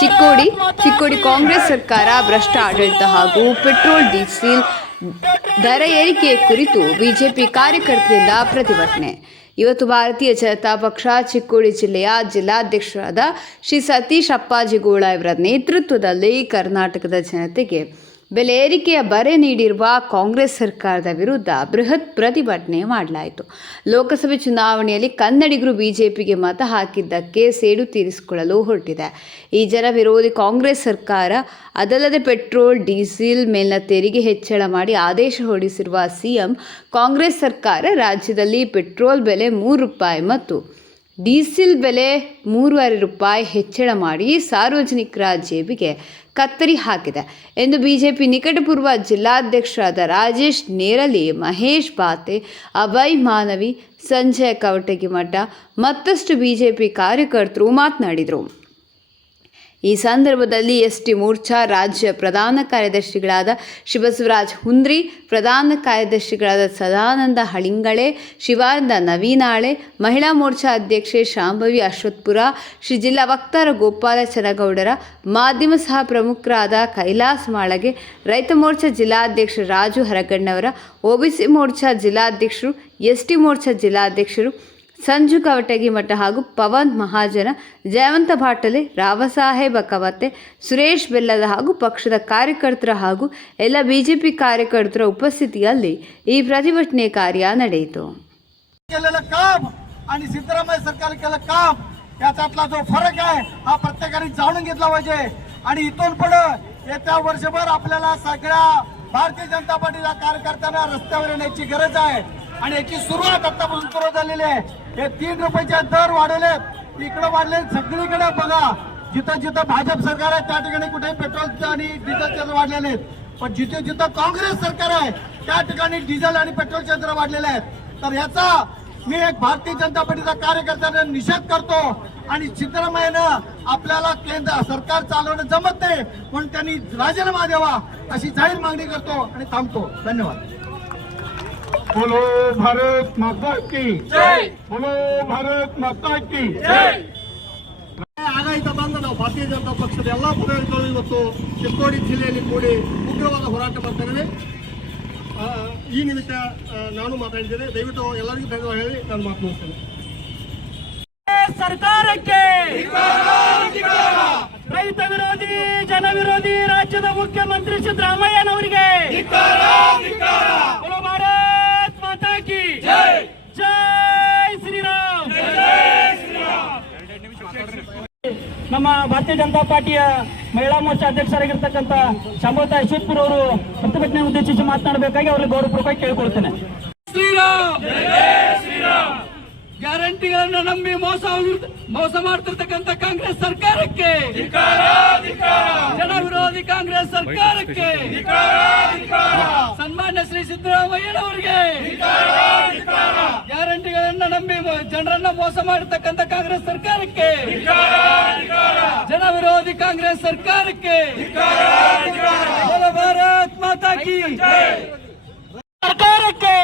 ಚಿಕ್ಕೋಡಿ ಕಾಂಗ್ರೆಸ್ ಸರ್ಕಾರ ಭ್ರಷ್ಟ ಆಡಳಿತ ಹಾಗೂ ಪೆಟ್ರೋಲ್ ಡೀಸೆಲ್ ದರ ಏರಿಕೆ ಕುರಿತು ಬಿಜೆಪಿ ಕಾರ್ಯಕರ್ತರಿಂದ ಪ್ರತಿಭಟನೆ. ಇವತ್ತು ಭಾರತೀಯ ಜನತಾ ಪಕ್ಷ ಚಿಕ್ಕೋಡಿ ಜಿಲ್ಲೆಯ ಜಿಲ್ಲಾಧ್ಯಕ್ಷರಾದ ಶ್ರೀ ಸತೀಶ್ ಅಪ್ಪಾಜಿಗೋಳ ಇವರ ನೇತೃತ್ವದಲ್ಲಿ ಕರ್ನಾಟಕದ ಜನತೆಗೆ ಬೆಲೆ ಏರಿಕೆಯ ಬರೆ ನೀಡಿರುವ ಕಾಂಗ್ರೆಸ್ ಸರ್ಕಾರದ ವಿರುದ್ಧ ಬೃಹತ್ ಪ್ರತಿಭಟನೆ ಮಾಡಲಾಯಿತು. ಲೋಕಸಭೆ ಚುನಾವಣೆಯಲ್ಲಿ ಕನ್ನಡಿಗರು ಬಿಜೆಪಿಗೆ ಮತ ಹಾಕಿದ್ದಕ್ಕೆ ಸೇಡು ತೀರಿಸಿಕೊಳ್ಳಲು ಹೊರಟಿದೆ. ಈ ಜನ ವಿರೋಧಿ ಕಾಂಗ್ರೆಸ್ ಸರ್ಕಾರ ಅದಲ್ಲದೆ ಪೆಟ್ರೋಲ್ ಡೀಸೆಲ್ ಮೇಲಿನ ತೆರಿಗೆ ಹೆಚ್ಚಳ ಮಾಡಿ ಆದೇಶ ಹೊರಡಿಸಿರುವ ಸಿಎಂ ಕಾಂಗ್ರೆಸ್ ಸರ್ಕಾರ ರಾಜ್ಯದಲ್ಲಿ ಪೆಟ್ರೋಲ್ ಬೆಲೆ ₹3 ಮತ್ತು ಡೀಸೆಲ್ ಬೆಲೆ ₹3.5 ಹೆಚ್ಚಳ ಮಾಡಿ ಸಾರ್ವಜನಿಕರ ಜೇಬಿಗೆ ಕತ್ತರಿ ಹಾಕಿದೆ ಎಂದು ಬಿಜೆಪಿ ನಿಕಟಪೂರ್ವ ಜಿಲ್ಲಾಧ್ಯಕ್ಷರಾದ ರಾಜೇಶ್ ನೇರಲಿ, ಮಹೇಶ್ ಬಾತೆ, ಅಭಯ್ ಮಾನವಿ, ಸಂಜಯ ಕವಟಗಿಮಠ ಮತ್ತಷ್ಟು ಬಿಜೆಪಿ ಕಾರ್ಯಕರ್ತರು ಮಾತನಾಡಿದರು. ಈ ಸಂದರ್ಭದಲ್ಲಿ ಎಸ್ಟಿ ಮೋರ್ಚಾ ರಾಜ್ಯ ಪ್ರಧಾನ ಕಾರ್ಯದರ್ಶಿಗಳಾದ ಶಿವಸವರಾಜ್ ಹುಂದ್ರಿ, ಪ್ರಧಾನ ಕಾರ್ಯದರ್ಶಿಗಳಾದ ಸದಾನಂದ ಹಳಿಂಗಳೆ, ಶಿವಾನಂದ ನವೀನಾಳೆ, ಮಹಿಳಾ ಮೋರ್ಚಾ ಅಧ್ಯಕ್ಷೆ ಶಾಂಭವಿ ಅಶ್ವತ್ಪುರ, ಶ್ರೀ ಜಿಲ್ಲಾ ವಕ್ತಾರ ಗೋಪಾಲ ಚನಗೌಡರ, ಮಾಧ್ಯಮ ಸಹ ಪ್ರಮುಖರಾದ ಕೈಲಾಸ್ ಮಾಳಗೆ, ರೈತ ಮೋರ್ಚಾ ಜಿಲ್ಲಾಧ್ಯಕ್ಷ ರಾಜು ಹರಗಣ್ಣವರ, ಒಬಿಸಿ ಮೋರ್ಚಾ ಜಿಲ್ಲಾಧ್ಯಕ್ಷರು, ಎಸ್ಟಿ ಮೋರ್ಚಾ ಜಿಲ್ಲಾಧ್ಯಕ್ಷರು ಸಂಜು ಕವಟಗಿಮಠ ಹಾಗೂ ಪವನ್ ಮಹಾಜನ, ಜಯವಂತ ಬಾಟಲೆ, ರಾವಸಾಹೇಬ ಕವತೆ, ಸುರೇಶ್ ಬೆಲ್ಲದ ಹಾಗೂ ಪಕ್ಷದ ಕಾರ್ಯಕರ್ತರ ಹಾಗೂ ಎಲ್ಲ ಬಿಜೆಪी कार्यकर्त्याच्या उपस्थितीಯಲ್ಲಿ ಈ ಪ್ರತಿಭಟನೆ ಕಾರ್ಯ ನಡೆಯಿತು. केलेलं काम आणि सिद्धरामय्या सरकार केलं काम याच्यातला जो फरक आहे हा प्रत्येकाने जाणून घेतला पाहिजे. आणि इथून पुढे येत्या वर्षभर आपल्याला सगळ्या भारतीय जनता पार्टीच्या कार्यकर्त्यांना रस्त्यावर येण्याची गरज आहे. आणि याची सुरुवात आतापासून सुरू झालेली आहे. हे ₹3 दर वाढवले, इकडे वाढले, सगळीकडे बघा जिथं जिथं भाजप सरकार आहे त्या ठिकाणी कुठे पेट्रोल आणि डिझेलचे दर वाढलेले आहेत. पण जिथे जिथं काँग्रेस सरकार आहे त्या ठिकाणी डिझेल आणि पेट्रोलचे दर वाढलेले आहेत. तर याचा मी एक भारतीय जनता पार्टीचा कार्यकर्त्यांना निषेध करतो. आणि सिद्धरामय्यानं आपल्याला केंद्र सरकार चालवणं जमत नाही म्हणून त्यांनी राजीनामा द्यावा अशी जाहीर मागणी करतो आणि थांबतो. धन्यवाद. बोलो भारत माता की जय. बोलो भारत माता की जय. ಆಗಾಯಿತ ಬಂದ ನಾವು ಭಾರತೀಯ ಜನತಾ ಪಕ್ಷದ ಎಲ್ಲಾ ಪದಾಧಿಕಾರಿಗಳು ಇವತ್ತು ಚಿಕ್ಕೋಡಿ ಜಿಲ್ಲೆಯಲ್ಲಿ ಕೂಡಿ ಉಗ್ರವಾದ ಹೋರಾಟ ಮಾಡ್ತಾರೆ. ಈ ನಿಮಿತ್ತ ನಾನು ಮಾತಾಡಿದ್ದೇನೆ. ದಯವಿಟ್ಟು ಎಲ್ಲರಿಗೂ ಧನ್ಯವಾದ ಹೇಳಿ ನಾನು ಮಾತನಾಡ್ತೇನೆ. ಸರ್ಕಾರಕ್ಕೆ ರೈತ ವಿರೋಧಿ, ಜನ ವಿರೋಧಿ ರಾಜ್ಯದ ಮುಖ್ಯಮಂತ್ರಿ ಸಿದ್ದರಾಮಯ್ಯನವರಿಗೆ ಭಾರತ್ ಮಾತಾ ಕಿ ಜೈ. ಜೈ ಶ್ರೀರಾಮ್. ನಮ್ಮ ಭಾರತೀಯ ಜನತಾ ಪಾರ್ಟಿಯ ಮಹಿಳಾ ಮೋರ್ಚಾ ಅಧ್ಯಕ್ಷರಾಗಿರ್ತಕ್ಕಂಥ ಶಾಂಭವಿ ಅಶ್ವತ್ಪುರ ಅವರು ಪ್ರತಿಭಟನೆ ಉದ್ದೇಶಿಸಿ ಮಾತನಾಡಬೇಕಾಗಿ ಅವರಿಗೆ ಗೌರವಪೂರ್ವಕವಾಗಿ ಕೇಳಿಕೊಳ್ತೇನೆ. ಶ್ರೀರಾಮ್, ಶ್ರೀರಾಮ್. ಗ್ಯಾರಂಟಿಗಳನ್ನು ನಂಬಿ ಮೋಸ ಮಾಡ್ತಿರ್ತಕ್ಕಂಥ ಕಾಂಗ್ರೆಸ್ ಸರ್ಕಾರಕ್ಕೆ, ಜನ ವಿರೋಧಿ ಕಾಂಗ್ರೆಸ್ ಸರ್ಕಾರಕ್ಕೆ, ಸನ್ಮಾನ್ಯ ಶ್ರೀ ಸಿದ್ದರಾಮಯ್ಯನವರಿಗೆ, ಗ್ಯಾರಂಟಿಗಳನ್ನು ನಂಬಿ ಜನರನ್ನ ಮೋಸ ಮಾಡತಕ್ಕಂಥ ಕಾಂಗ್ರೆಸ್ ಸರ್ಕಾರಕ್ಕೆ, ಜನ ವಿರೋಧಿ ಕಾಂಗ್ರೆಸ್ ಸರ್ಕಾರಕ್ಕೆ ಭಾರತ್ ಮಾತಾ ಕಿ ಸರ್ಕಾರಕ್ಕೆ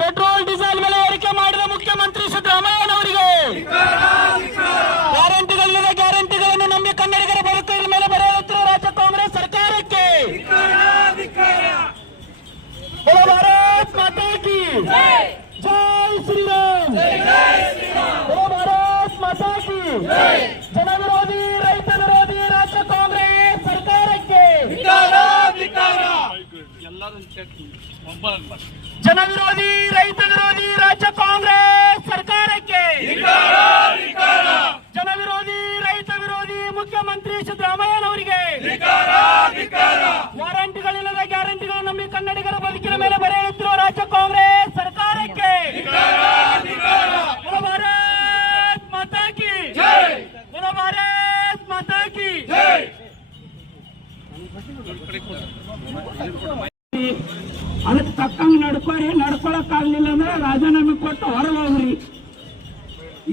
ಪೆಟ್ರೋಲ್ ಡೀಸೆಲ್ ಬೆಲೆ ಏರಿಕೆ ಮಾಡಿದ ಮುಖ್ಯಮಂತ್ರಿ ಸಿದ್ದರಾಮಯ್ಯನವರಿಗೆ, ಗ್ಯಾರಂಟಿಗಳನ್ನು ನಂಬಿ ಕನ್ನಡಿಗರ ಬದುಕಿನ ಮೇಲೆ ಬರೆಯುತ್ತಿರುವ ರಾಜ್ಯ ಕಾಂಗ್ರೆಸ್ ಸರ್ಕಾರಕ್ಕೆ ಭಾರತ್ ಮಾತಾ ಕಿ ಜೈ ಶ್ರೀರಾಮ್. ಭಾರತ್ ಮಾತಾ ಕಿ ಜನ ವಿರೋಧಿ, ರೈತ ವಿರೋಧಿ ರಾಜ್ಯ ಕಾಂಗ್ರೆಸ್ ಸರ್ಕಾರಕ್ಕೆ, ಜನ ವಿರೋಧಿ, ರೈತ ವಿರೋಧಿ ರಾಜ್ಯ ಕಾಂಗ್ರೆಸ್ ಸರ್ಕಾರಕ್ಕೆ, ಜನ ವಿರೋಧಿ, ರೈತ ವಿರೋಧಿ ಮುಖ್ಯಮಂತ್ರಿ ಸಿದ್ದರಾಮಯ್ಯನವರಿಗೆ, ಗ್ಯಾರಂಟಿಗಳಿಲ್ಲದ ಗ್ಯಾರಂಟಿಗಳು ನಂಬಿ ಕನ್ನಡಿಗರ ಬದುಕಿನ ಮೇಲೆ ಬರೆಯುತ್ತಿರುವ ರಾಜ್ಯ ಕಾಂಗ್ರೆಸ್ ಸರ್ಕಾರಕ್ಕೆ ಭಾರತ್ ಮಾತಾ ಕಿ ಜೈ. ಭಾರತ್ ಮಾತಾ ಕಿ ಜೈ. ಅದಕ್ಕೆ ತಕ್ಕಂಗೆ ನಡ್ಕೊಳಕ್ಕಾಗಲಿಲ್ಲ ಅಂದ್ರೆ ರಾಜೀನಾಮೆ ಕೊಟ್ಟು ಹೊರಗೆ ಹೋಗ್ರಿ.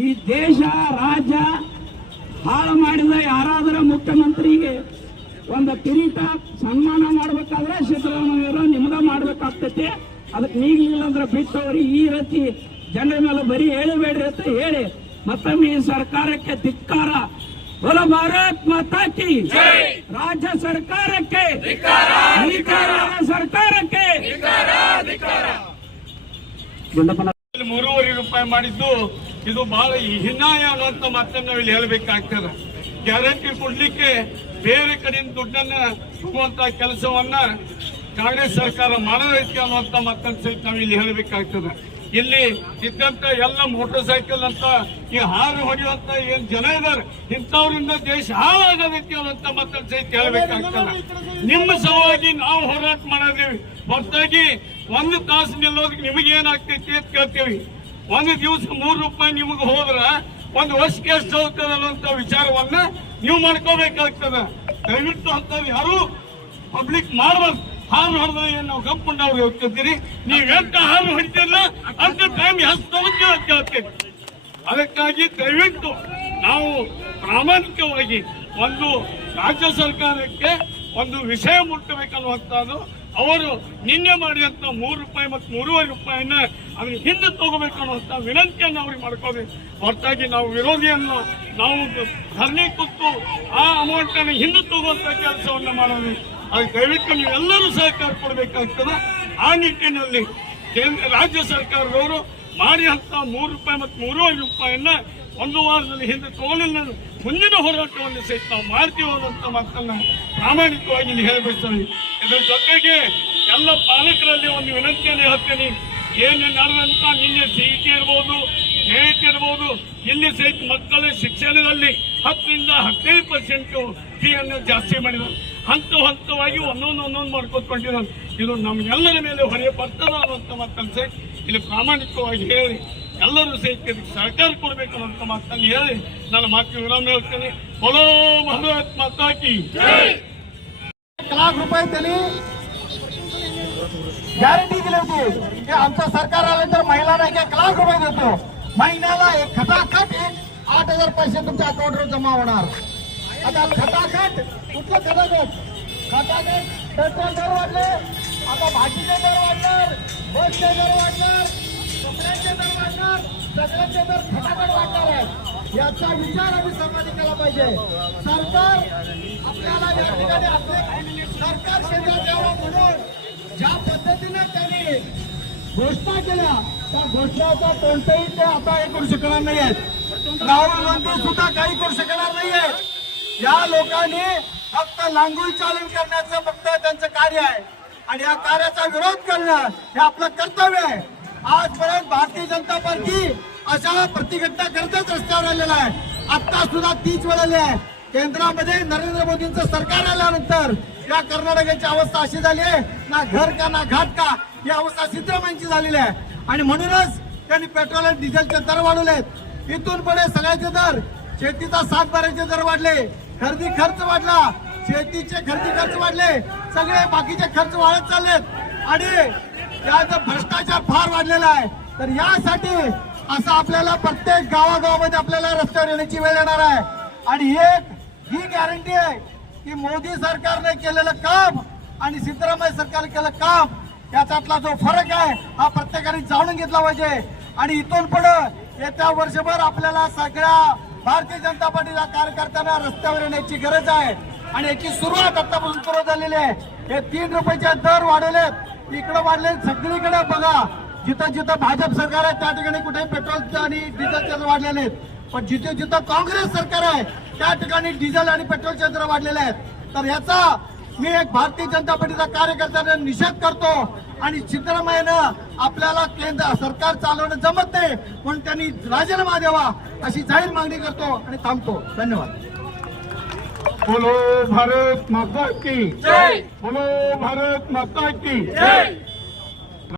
ಈ ದೇಶ ರಾಜ್ಯ ಹಾಳು ಮಾಡಿದ ಯಾರಾದರೂ ಮುಖ್ಯಮಂತ್ರಿಗೆ ಒಂದು ಕಿರೀಟ ಸನ್ಮಾನ ಮಾಡ್ಬೇಕಾದ್ರೆ ಸಿದ್ದರಾಮಯ್ಯವರು ನಿಮ್ಗ ಮಾಡ್ಬೇಕಾಗ್ತೈತಿ. ಅದಕ್ಕೆ ನೀಗಲಿಲ್ಲ ಅಂದ್ರೆ ಬಿಟ್ಟವ್ರಿ. ಈ ರೀತಿ ಜನರ ಮೇಲೆ ಬರೀ ಹೇಳಬೇಡ್ರಿ ಅಂತ ಹೇಳಿ ಮತ್ತೊಮ್ಮೆ ಈ ಸರ್ಕಾರಕ್ಕೆ ಧಿಕ್ಕಾರ. बोलो भारत माता की राज्य सरकार के राज्य सरकार के ಮೂರುವರೆ ರೂಪಾಯಿ ಮಾಡಿದ್ದು ಇದು ಬಹಳ ಹೀನಾಯ ಅನ್ನುವಂತ ಮಾತನ್ನ ನಾವು ಇಲ್ಲಿ ಹೇಳಬೇಕಾಗ್ತದೆ. ಗ್ಯಾರಂಟಿ ಕೊಡ್ಲಿಕ್ಕೆ ಬೇರೆ ಕಡೆಯಿಂದ ದುಡ್ಡನ್ನ ತಗುವಂತ ಕೆಲಸವನ್ನ ಕಾಂಗ್ರೆಸ್ ಸರ್ಕಾರ ಮಾಡಬೇಕು ಅನ್ನುವಂತ ಮಾತನ್ನ ಸಹಿತ ನಾವು ಇಲ್ಲಿ ಹೇಳಬೇಕಾಗ್ತದೆ. ಇಲ್ಲಿ ಇದ್ದಂತ ಎಲ್ಲ ಮೋಟರ್ ಸೈಕಲ್ ಅಂತ ಈ ಹಾರು ಹೊಡೆಯುವಂತ ಏನ್ ಜನ ಇದಾರೆ ಇಂಥವ್ರಿಂದ ದೇಶ ಹಾಳಾಗಬೇಕು ಅನ್ನುವಂತ ಮಾತನ್ನ ಸಹಿತ ಹೇಳಬೇಕಾಗ್ತದೆ. ನಿಮ್ಮ ಸಲುವಾಗಿ ನಾವು ಹೋರಾಟ ಮಾಡಿದೀವಿ ಹೊರತಾಗಿ ಒಂದು ತಾಸು ನಿಲ್ಲೋದಕ್ಕೆ ನಿಮಗೆ ಏನಾಗ್ತೈತಿ ಅಂತ ಕೇಳ್ತೀವಿ. ಒಂದು ದಿವಸ 3 ರೂಪಾಯಿ ನಿಮಗೆ ಹೋದ್ರ ಒಂದು ವರ್ಷಕ್ಕೆ ಎಷ್ಟು ಹೋಗ್ತದೆ ಅನ್ನುವಂತ ವಿಚಾರವನ್ನ ನೀವು ಮಾಡ್ಕೋಬೇಕಾಗ್ತದೆ. ದಯವಿಟ್ಟು ಅಂತ ಯಾರು ಪಬ್ಲಿಕ್ ಮಾಡಬಾರ್ದು. ಹಾರು ಹೊಡೆದ್ರೆ ಏನ್ ನಾವು ಗಪ್ಪುಂಡವ್ರು ಹೋಗ್ತಿದ್ದೀರಿ, ನೀವ್ ಎಂತ ಹಾರು ಹೊಡಿತಿಲ್ಲ ಅಂತ ಟೈಮ್ ಎಷ್ಟು ತಗೋತೀವಿ ಅಂತ ಕೇಳ್ತೀವಿ. ಅದಕ್ಕಾಗಿ ದಯವಿಟ್ಟು ನಾವು ಪ್ರಾಮಾಣಿಕವಾಗಿ ಒಂದು ರಾಜ್ಯ ಸರ್ಕಾರಕ್ಕೆ ಒಂದು ವಿಷಯ ಮುಟ್ಟಬೇಕನ್ನುವಂಥದ್ದು. ಅವರು ನಿನ್ನೆ ಮಾಡಿದಂತ 3 ರೂಪಾಯಿ ಮತ್ತು 3.5 ರೂಪಾಯಿನ ಅದನ್ನ ಹಿಂದೆ ತಗೋಬೇಕು ಅನ್ನುವಂತ ವಿನಂತಿಯನ್ನು ಅವ್ರಿಗೆ ಮಾಡ್ಕೋಬೇಕು. ಹೊರತಾಗಿ ನಾವು ವಿರೋಧಿಯನ್ನ ನಾವು ಧರಣಿ ಕೂತು ಆ ಅಮೌಂಟ್ ಅನ್ನು ಹಿಂದೆ ತಗುವಂತ ಕೆಲಸವನ್ನ ಮಾಡೋದು. ಅದಕ್ಕೆ ದಯವಿಟ್ಟು ನೀವೆಲ್ಲರೂ ಸಹಕಾರ ಕೊಡಬೇಕಾಗ್ತದೆ. ಆ ನಿಟ್ಟಿನಲ್ಲಿ ರಾಜ್ಯ ಸರ್ಕಾರದವರು ಮಾಡಿದಂತ 3 ರೂಪಾಯಿ ಮತ್ತು 3.5 ರೂಪಾಯಿಯನ್ನ ಒಂದು ವಾರದಲ್ಲಿ ಹಿಂದೆ ತಗೊಳ್ಳಿಲ್ಲ. ಮುಂದಿನ ಹೋರಾಟವನ್ನು ಸಹಿತ ನಾವು ಮಾಡ್ತೀವಿ ಅನ್ನುವಂತ ಮಾತನ್ನ ಪ್ರಾಮಾಣಿಕವಾಗಿ ಇಲ್ಲಿ ಹೇಳಬಯಸ್ತೇವೆ. ಇದ್ರ ಜೊತೆಗೆ ಎಲ್ಲ ಪಾಲಕರಲ್ಲಿ ಒಂದು ವಿನಂತಿಯನ್ನು ಹೇಳ್ತೇನೆ. ಏನು ನಡೆದಂತ ನಿನ್ನೆ CET ಇರ್ಬೋದು, NET ಇರ್ಬೋದು, ಇಲ್ಲಿ ಸಹಿತ ಮಕ್ಕಳ ಶಿಕ್ಷಣದಲ್ಲಿ 10ರಿಂದ 15% ಫೀಯನ್ನು ಜಾಸ್ತಿ ಮಾಡಿದ್ದಾರೆ. ಹಂತವಾಗಿ ಒಂದೊಂದು ಮಾಡ್ಕೊತ್ಕೊಂಡಿದ್ದಾರೆ. ಇದು ನಮ್ಗೆಲ್ಲರ ಮೇಲೆ ಹೊರೆ ಬರ್ತದ ಅನ್ನುವಂಥ ಮಾತನ್ನು ಸಹಿತ ಇಲ್ಲಿ ಪ್ರಾಮಾಣಿಕವಾಗಿ ಹೇಳಿ ಎಲ್ಲರೂ ಸಹಿತ ಇದಕ್ಕೆ ಸಹಕಾರ ಕೊಡಬೇಕು ಅನ್ನುವಂಥ ಮಾತನ್ನು ಹೇಳಿ ನಾನು ಮಾತಿನ ವಿರಾಮ ಹೇಳ್ತೇನೆ. बोलो भारत माता की लाख रुपये त्यांनी गॅरंटी दिली होती की आमचं सरकार आल्यानंतर महिलांना 1 लाख रुपये देतो. महिन्याला खटाखट 8,000 पैसे तुमच्या अकाउंटवर जमा होणार. आता खटाखट कुठलं खटाखट पेट्रोल दर वाढले, आता भाजीचे दर वाढणार, बसचे दर वाढणार, कपड्यांचे दर वाढणार, सगळ्यांचे दर खटाखट वाढणार आहे. याचा विचार आम्ही सर्वांनी केला पाहिजे. सरकार आपल्याला या ठिकाणी आपले सरकार क्षेत्रात यावं म्हणून ज्या पद्धतीने त्यांनी घोषणा केल्या त्या घोषणाचा कोणतेही ते आता हे करू शकणार नाहीयेत. राहुल गांधी सुद्धा काही करू शकणार नाहीयेत. या लोकांनी फक्त लांगुल चालन करण्याचं फक्त त्यांचं कार्य आहे आणि या कार्याचा विरोध करणं हे आपलं कर्तव्य आहे. आजपर्यंत भारतीय जनता पार्टी अशा प्रतिघटना करतच रस्त्यावर आलेला आहे. आता सुद्धा तीच वेळ आली आहे. केंद्रामध्ये नरेंद्र मोदींचं सरकार आल्यानंतर या कर्नाटकाची अवस्था अशी झाली आहे, ना घर का ना घाट का ही अवस्था सिद्धरामय्यांची झालेली आहे. आणि म्हणूनच त्यांनी पेट्रोल आणि डिझेलचे दर वाढवलेत. इथून पुढे सगळ्याचे दर, शेतीचा 7-12चे दर वाढले, खरेदी खर्च वाढला, शेतीचे खरेदी खर्च वाढले, सगळे बाकीचे खर्च वाढत चाललेत आणि याचा भ्रष्टाचार फार वाढलेला आहे. तर यासाठी असं आपल्याला प्रत्येक गावागावामध्ये आपल्याला रस्त्यावर येण्याची वेळ येणार आहे. आणि ही गॅरंटी आहे की मोदी सरकारने केलेलं काम आणि सिद्धरामय्या सरकारने केलं काम याच्यातला जो फरक आहे हा प्रत्येकाने जाणून घेतला पाहिजे. आणि इथून पुढे येत्या वर्षभर आपल्याला सगळ्या भारतीय जनता पार्टीच्या कार्यकर्त्यांना रस्त्यावर येण्याची गरज आहे. आणि याची सुरुवात आतापासून सुरू झालेली आहे. हे 3 रुपयाचे दर वाढवलेत, इकडे वाढले, सगळीकडे बघा. जिथं जिथं भाजप सरकार आहे त्या ठिकाणी कुठेही पेट्रोल आणि डिझेलचे दर वाढलेले आहेत. पण जिथे जिथं काँग्रेस सरकार आहे त्या ठिकाणी डिझेल आणि पेट्रोलचे दर वाढलेले आहेत. तर याचा मी एक भारतीय जनता पार्टीचा कार्यकर्त्यांना निषेध करतो. आणि सिद्धरामय्यानं आपल्याला केंद्र सरकार चालवणं जमत नाही म्हणून त्यांनी राजीनामा द्यावा अशी जाहीर मागणी करतो आणि थांबतो. धन्यवाद. बोलो भारत माता की बोलो भारत माता की